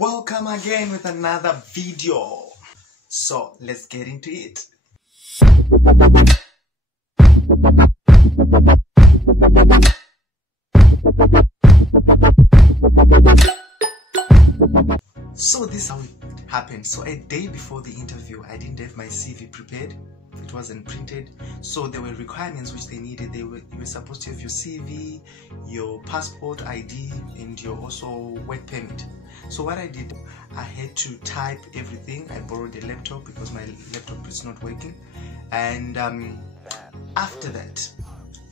Welcome again with another video. So let's get into it. So this is how it happened. So a day before the interview, I didn't have my CV prepared. It wasn't printed. So there were requirements which they needed. You were supposed to have your CV, your passport ID, and your also work permit. So what I did, I had to type everything. I borrowed a laptop because my laptop is not working. And after that,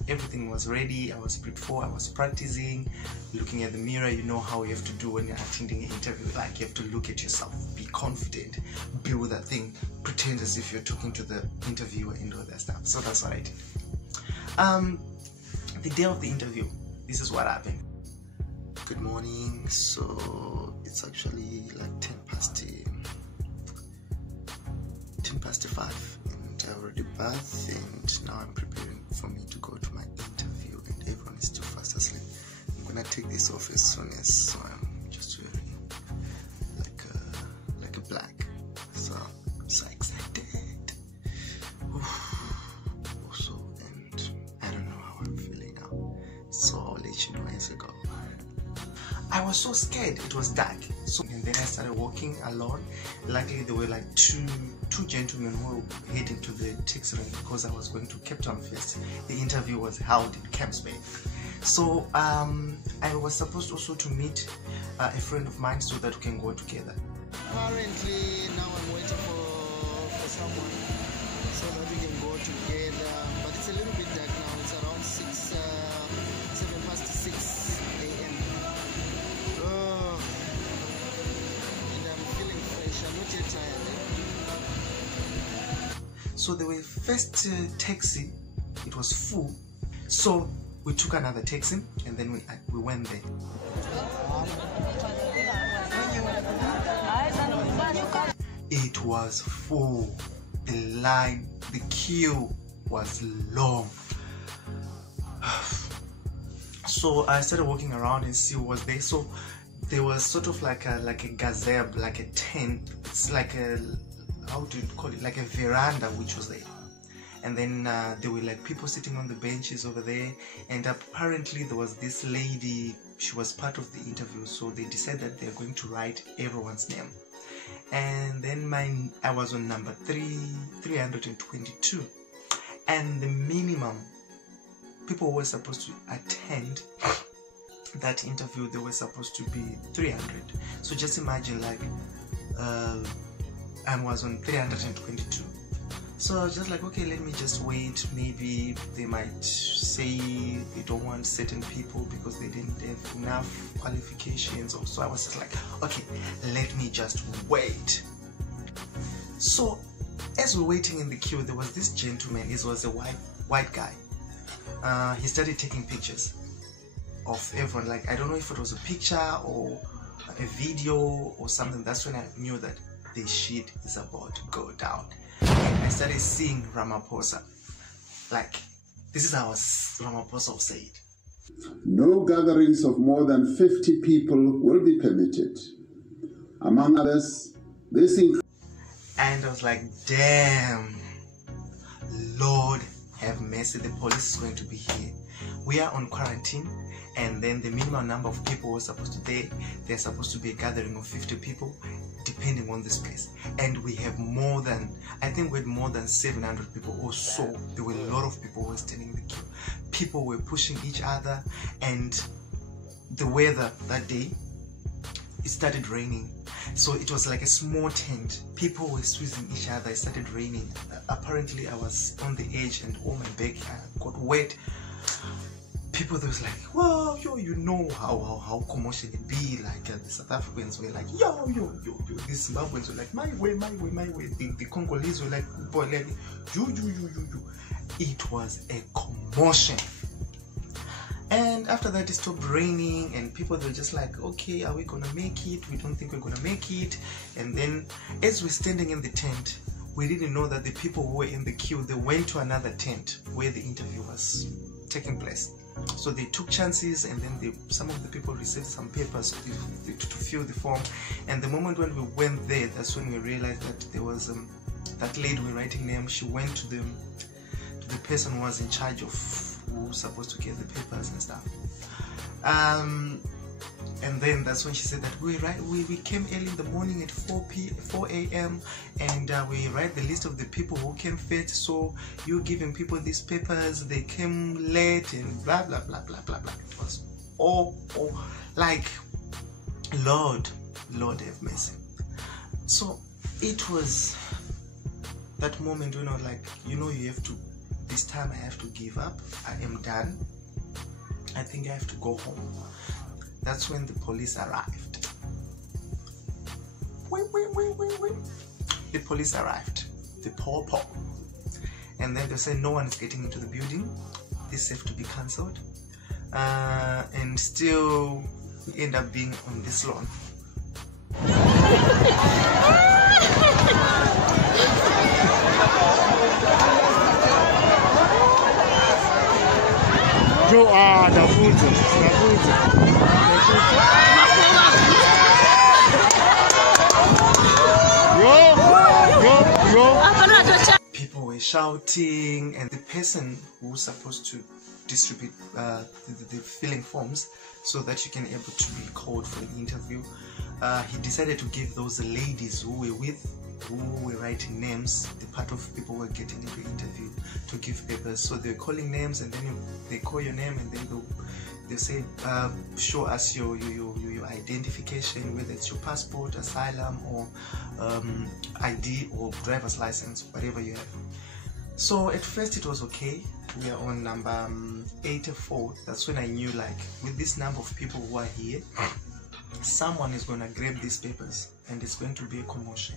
everything was ready. I was prepared for. I was practicing, looking at the mirror. You know how you have to do when you're attending an interview. Like you have to look at yourself, be confident, be with that thing, pretend as if you're talking to the interviewer and all that stuff. So that's what I did. The day of the interview, this is what happened. Good morning. So it's actually like 10 past 5, and I already bathed, and now I'm preparing for me to go to my interview, and everyone is too fast asleep. I'm gonna take this off as soon as, so I'm just wearing like a black. So I'm so excited. Also, and I don't know how I'm feeling now, so I'll let you know as I go. I was so scared. It was dark. So and then I started walking alone. Luckily there were like two gentlemen who were heading to the taxi rank because I was going to Cape Town first. The interview was held in Camps Bay. So I was supposed also to meet a friend of mine so that we can go together. Currently now I'm waiting for someone so that we can go together, but it's a little bit dark now. It's around 7 past 6 a.m. And I'm feeling fresh. I'm not yet tired. So the first taxi, it was full. So we took another taxi and then we went there. It was full. The line, the queue was long. So I started walking around and see what was there. So there was sort of like a gazebo, like a tent. It's like a, how do you call it, like a veranda which was there. And then there were like people sitting on the benches over there, and apparently there was this lady. She was part of the interview, so they decided that they're going to write everyone's name. And then I was on number 322, and the minimum people who were supposed to attend that interview, they were supposed to be 300. So just imagine, like I was on 322. So I was just like, okay, let me just wait. Maybe they might say they don't want certain people because they didn't have enough qualifications. So I was just like, okay, let me just wait. So as we're waiting in the queue, there was this gentleman. He was a white guy. He started taking pictures of everyone. Like, I don't know if it was a picture or a video or something. That's when I knew that the shit is about to go down. I started seeing Ramaphosa. Like, this is how Ramaphosa said. No gatherings of more than 50 people will be permitted. Among others, this includes... And I was like, damn, Lord have mercy, the police is going to be here. We are on quarantine, and then the minimum number of people were supposed to be there. There's supposed to be a gathering of 50 people, depending on this place. And we have more than, I think we had more than 700 people or so. There were a lot of people who were standing in the queue. People were pushing each other, and the weather that day, it started raining. So it was like a small tent. People were squeezing each other. It started raining. Apparently I was on the edge, and all my back got wet. People, they was like, wow, yo, you know how commotion it be. Like the South Africans were like, yo. The Zimbabweans were like, my way. The Congolese were like, boy, let me, you. It was a commotion. And after that, it stopped raining, and people, they were just like, okay, are we gonna make it? We don't think we're gonna make it. And then as we're standing in the tent, we didn't know that the people who were in the queue, they went to another tent where the interview was taking place. So they took chances, and then some of the people received some papers to fill the form, And the moment when we went there, that's when we realized that there was that lady we were writing name. She went to the person who was in charge of who was supposed to get the papers and stuff. And then that's when she said that we came early in the morning at 4 a.m. and we write the list of the people who came first, so you giving people these papers, they came late and blah blah blah blah blah blah. It was all like, Lord have mercy. So it was that moment when I was like, you have to, this time I have to give up. I am done. I think I have to go home. That's when the police arrived. The police arrived. The paw. And then they said no one is getting into the building. This have to be cancelled. And still we end up being on this lawn. People were shouting, and the person who was supposed to distribute the filling forms so that you can able to be called for an interview, he decided to give those ladies who were writing names, the part of people who were getting into the interview, to give papers. So they're calling names, and then they call your name, and then they say, show us your identification, whether it's your passport, asylum, or ID or driver's license, whatever you have. So at first it was okay. We are on number 84. That's when I knew, like, with this number of people who are here, someone is going to grab these papers and it's going to be a commotion.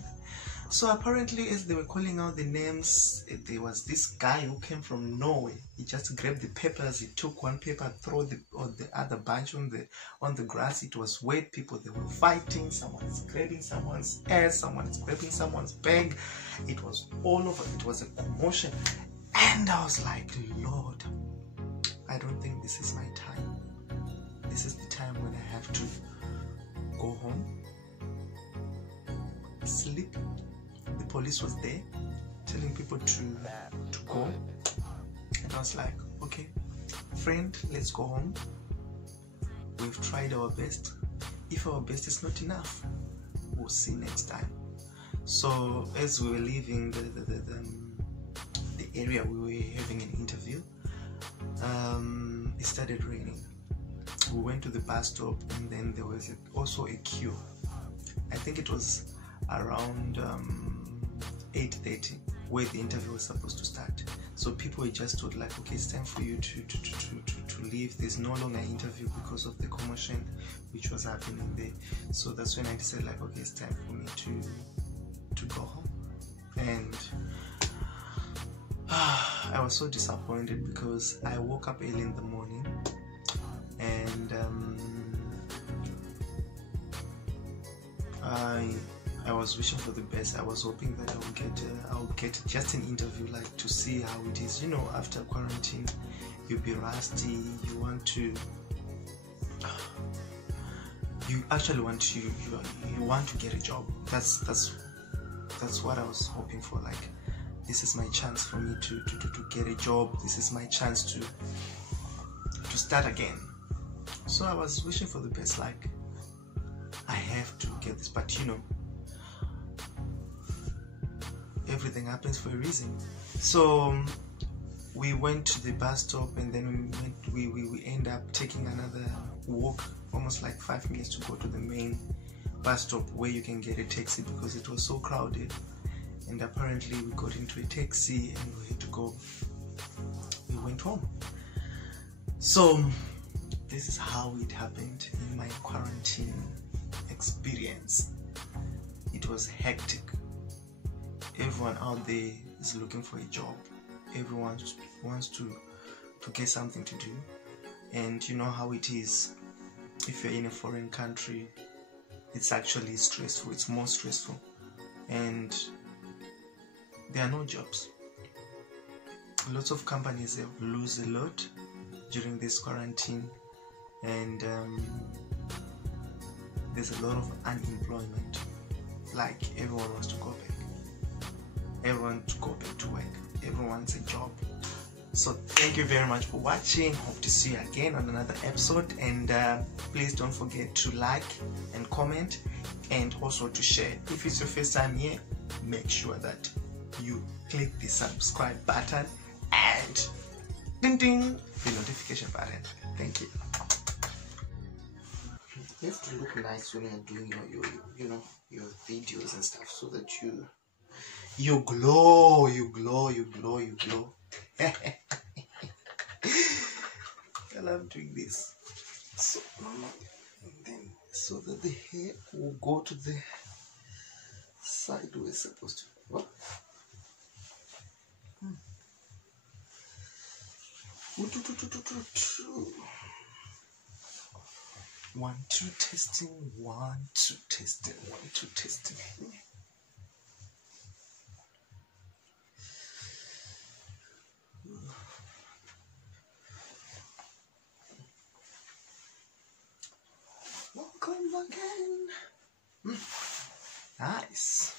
So apparently, as they were calling out the names, there was this guy who came from Norway. He just grabbed the papers. He took one paper, threw the other bunch on the grass. It was wet. People, they were fighting. Someone is grabbing someone's ass. Someone is grabbing someone's bag. It was all over. It was a commotion. And I was like, Lord, I don't think this is my time. This is the time when I have to go home, sleep. The police was there telling people to go, and I was like, okay, friend, let's go home. We've tried our best. If our best is not enough, we'll see next time. So as we were leaving the area we were having an interview, it started raining. We went to the bus stop, and then there was also a queue. I think it was around 8:30 where the interview was supposed to start. So people were just told, like, okay, it's time for you to leave. There's no longer an interview because of the commotion which was happening there. So that's when I decided, like, okay, it's time for me to go home. And I was so disappointed because I woke up early in the morning, and I was wishing for the best. I was hoping that I would get just an interview, like, to see how it is. After quarantine, you'll be rusty. You actually want to get a job. That's what I was hoping for. Like, this is my chance for me to get a job. This is my chance to start again. So I was wishing for the best. Like, I have to get this, but everything happens for a reason. So we went to the bus stop, and then we end up taking another walk, almost like 5 minutes to go to the main bus stop where you can get a taxi because it was so crowded. And apparently we got into a taxi and we had to go. We went home. So this is how it happened in my quarantine experience. It was hectic. Everyone out there is looking for a job. Everyone wants to get something to do. And you know how it is. If you're in a foreign country, it's actually stressful. It's more stressful. And there are no jobs. Lots of companies have lose a lot during this quarantine. And there's a lot of unemployment. Like everyone wants to go back. Everyone wants to go back to work. Everyone wants a job. So thank you very much for watching. Hope to see you again on another episode, and please don't forget to like and comment, and also to share. If it's your first time here, make sure that you click the subscribe button and ding ding the notification button. Thank you. You have to look nice when you're doing your videos and stuff, so that you glow. I love doing this. So that the hair will go to the side where it's supposed to. What? 1 2 testing. 1 2 testing. 1 2 testing. Welcome again. Nice.